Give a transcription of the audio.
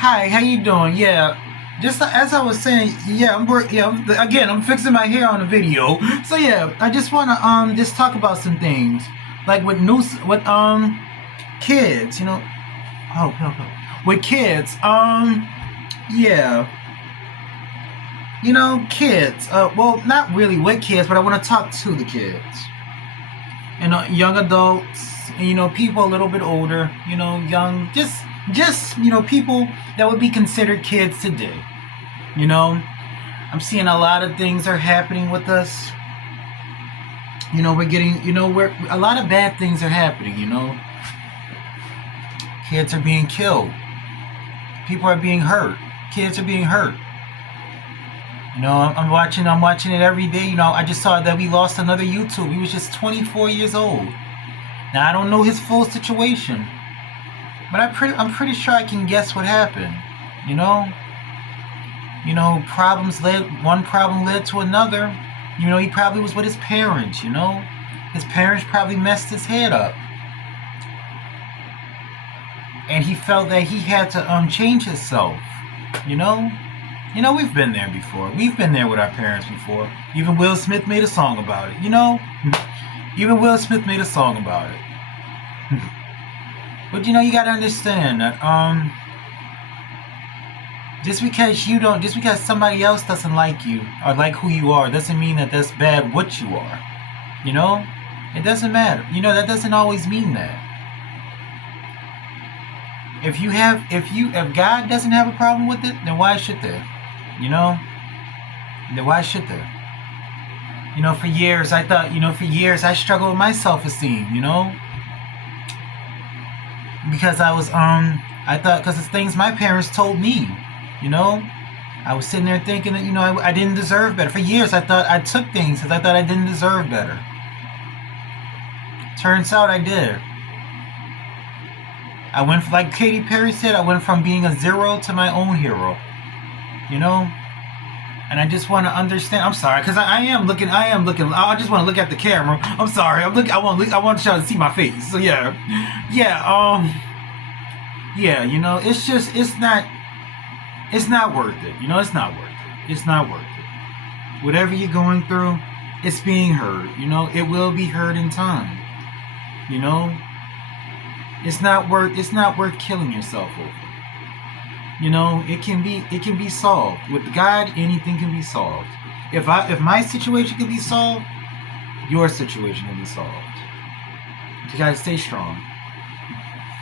Hi, how you doing? Yeah, just as I was saying, yeah, again, I'm fixing my hair on the video. So yeah, I just wanna just talk about some things like with kids, with kids, yeah, kids. Well, not really with kids, but I want to talk to the kids. Young adults, and, people a little bit older, young, just people that would be considered kids today. You know, I'm seeing a lot of things are happening with us. We're getting, we're a lot of bad things are happening. Kids are being killed. People are being hurt. Kids are being hurt. I'm watching it every day. I just saw that we lost another YouTube. He was just 24 years old. Now I don't know his full situation, but I'm pretty sure I can guess what happened. One problem led to another. He probably was with his parents. His parents probably messed his head up, and he felt that he had to change himself. We've been there before. We've been there with our parents before. Even Will Smith made a song about it. Even Will Smith made a song about it. But you gotta understand that just because somebody else doesn't like you or like who you are, doesn't mean that that's bad what you are. It doesn't matter. That doesn't always mean that. If God doesn't have a problem with it, then why should there? Then why should there? For years I struggled with my self-esteem, because I thought, because it's things my parents told me, I was sitting there thinking that, I didn't deserve better. For years I thought I took things because I thought I didn't deserve better. Turns out I did. I went, like Katy Perry said, I went from being a zero to my own hero. And I just want to understand. I'm sorry, because I am looking. I just want to look at the camera. I'm sorry. I want y'all to see my face. So yeah. It's not worth it. It's not worth it. It's not worth it. Whatever you're going through, it's being heard. It will be heard in time. It's not worth killing yourself over. It can be solved. With God, anything can be solved. If my situation can be solved, your situation can be solved. You gotta stay strong.